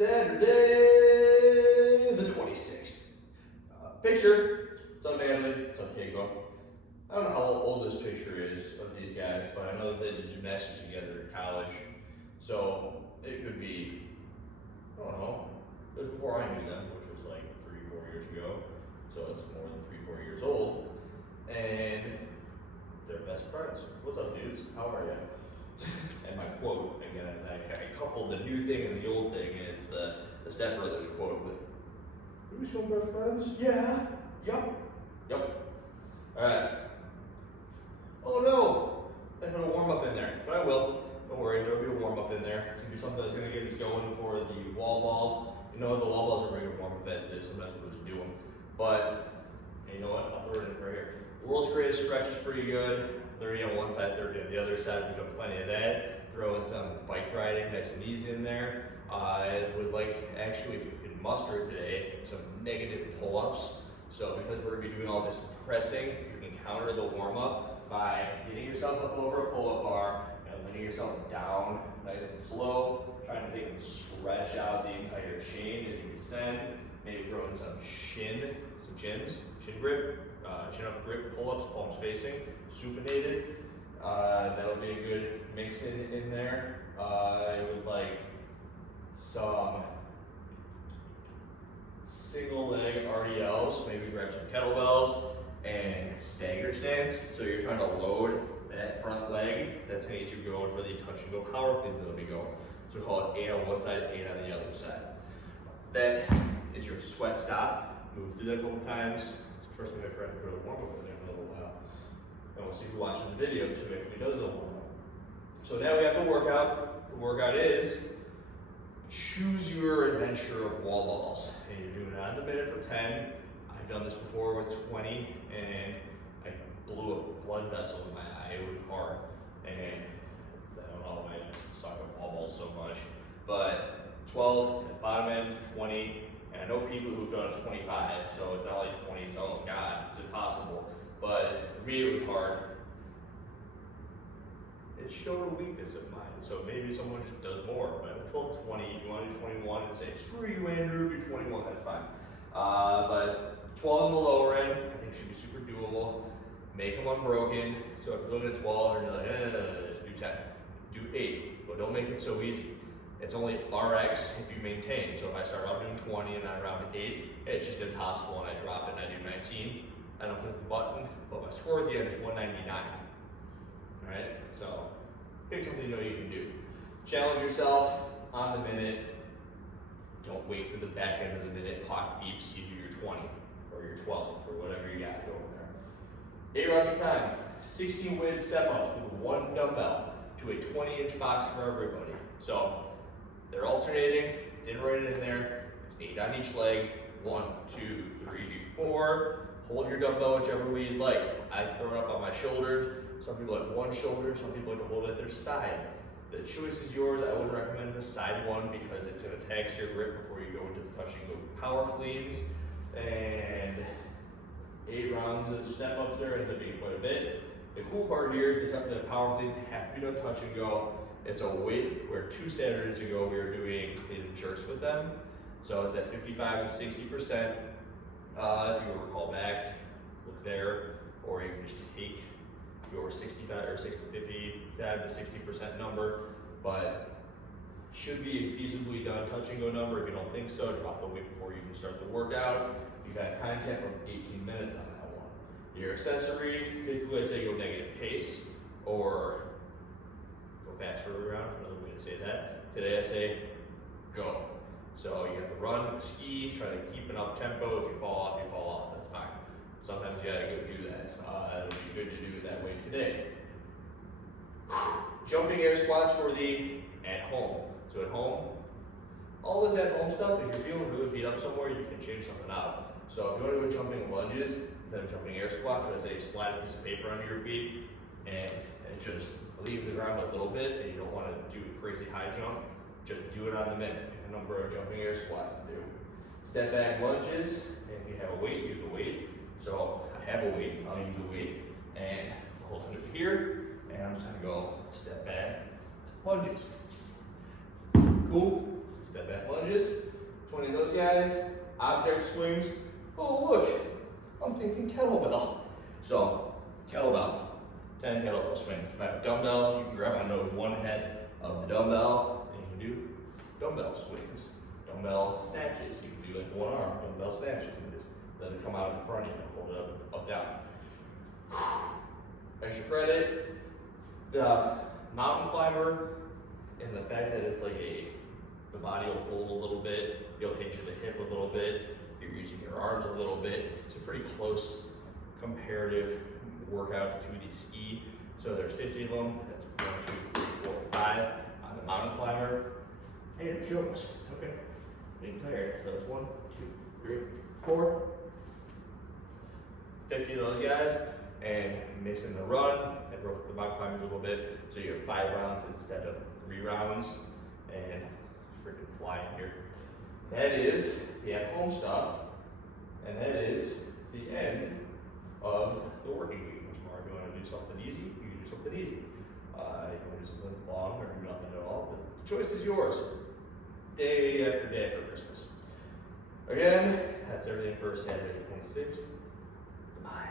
Saturday the 26th. Picture, it's on Natalie, it's on Keiko. I don't know how old this picture is of these guys, but I know that they did gymnastics together in college. So it could be, I don't know, it was before I knew them, which was like 3-4 years ago. So it's more than 3-4 years old. And they're best friends. What's up, dudes? How are you? And my quote, again, I coupled the new thing and the old thing, and it's the Step Brothers quote with, "Are we still best friends? Yeah. Yup. Alright. Oh no! I put a warm up in there, but I will. Don't worry, there'll be a warm up in there. It's gonna be something that's gonna get us going for the wall balls. You know, the wall balls are ready to warm up as it is, sometimes we'll just do them. But, you know what? I'll throw it in right here. World's greatest stretch is pretty good. 30 on one side, 30 on the other side. We've done plenty of that. Throw in some bike riding, nice and easy in there. I would like, actually, if you can muster it today, some negative pull-ups. So because we're gonna be doing all this pressing, you can counter the warm-up by getting yourself up over a pull-up bar and letting yourself down nice and slow, trying to think and stretch out the entire chain as you descend. Maybe throw in some chin grip, chin up grip pull-ups, palms facing, supinated. That'll be a good mix in there. I would like some single leg RDLs, maybe grab some kettlebells and stagger stance. So you're trying to load that front leg. That's gonna get you going for the touch and go power cleans that'll be going. So we call it 8 on one side, 8 on the other side. That is your sweat stop. Move through that a couple times. It's the first thing I've tried to put a warm up in there for a little while. And we'll see if you're watching the video so it actually does a warm up. So now we have the workout. The workout is choose your adventure of wall balls. And you're doing it on the minute for 10. I've done this before with 20 and I blew a blood vessel in my eye. It was hard. And I don't know why I suck at wall balls so much. But 12 at bottom end, 20. And I know people who've done 25, so it's not like 20s, oh God, it's impossible. But for me, it was hard. It showed a weakness of mine, so maybe someone just does more. But 12 to 20, if you want to do 21 and say, screw you, Andrew, do 21, that's fine. But 12 on the lower end, I think should be super doable. Make them unbroken. So if you're looking at 12 and you're like, just do 10, do 8, but don't make it so easy. It's only RX if you maintain. So if I start out doing 20 and I round 8, it's just impossible and I drop it and I do 19. I don't click the button, but my score at the end is 199. All right, so pick something you know you can do. Challenge yourself on the minute. Don't wait for the back end of the minute. Clock beeps, you do your 20 or your 12 or whatever you got going there. 8 rounds of time. 16 weighted step-ups with one dumbbell to a 20-inch box for everybody. So they're alternating, didn't write it in there. It's 8 on each leg. 1, 2, 3, 4. Hold your dumbbell whichever way you'd like. I throw it up on my shoulders. Some people like one shoulder, some people like to hold it at their side. The choice is yours. I wouldn't recommend the side one because it's going to tax your grip before you go into the touch and go power cleans. And 8 rounds of step ups there ends up being quite a bit. The cool part here is the power cleans have to be done touch and go. It's a weight where 2 Saturdays ago we were doing clean and jerks with them. So it's at 55 to 60%. If you recall back, look there, or you can just take your 65 or 55 to 60% number, but should be a feasibly done touch and go number. If you don't think so, drop the weight before you even start the workout. You've got a time cap of 18 minutes on that one. Your accessory, typically I say go negative pace or go faster around, another way to say that. Today I say go. So you have to run with the ski, try to keep an up tempo. If you fall off, that's fine. Sometimes you gotta go do that. It'll be good to do it that way today. Jumping air squats for the at home. So at home, all this at home stuff, if you're feeling really beat up somewhere, you can change something out. So if you want to do jumping lunges, instead of jumping air squats, I say slide a piece of paper under your feet and just leave the ground a little bit, and you don't want to do a crazy high jump. Just do it on the minute. Pick a number of jumping air squats to do. Step back lunges, and if you have a weight, use a weight. So I have a weight, I'll use a weight, and hold it here, and I'm just gonna go step back lunges. Cool. step back lunges, 20 of those guys, object swings. Oh look, I'm thinking kettlebell. So kettlebell, 10 kettlebell swings. Now dumbbell, you can grab onto one head of the dumbbell and you can do dumbbell swings. Dumbbell snatches, you can do like one arm, dumbbell snatches. And just let it come out in front of you, hold it up, down. Extra credit, the mountain climber, and the fact that it's like the body will fold a little bit, you'll hinge at the hip a little bit, you're using your arms a little bit. It's a pretty close comparative workout to the ski. So there's 50 of them, that's 1, 2, 3, 4, 5 on the mountain climber. Hey, it shows, okay, getting tired. So that's 1, 2, 3, 4. 50 of those guys, and mix in the run. I broke the mountain climbers a little bit, so you have 5 rounds instead of 3 rounds, and freaking flying here. That is the at-home stuff, and that is the end of the working week. Tomorrow, if you want to do something easy, you can do something easy. If you want to do something long or do nothing at all, the choice is yours. Day after Christmas. Again, that's everything for Saturday the 26th. Goodbye.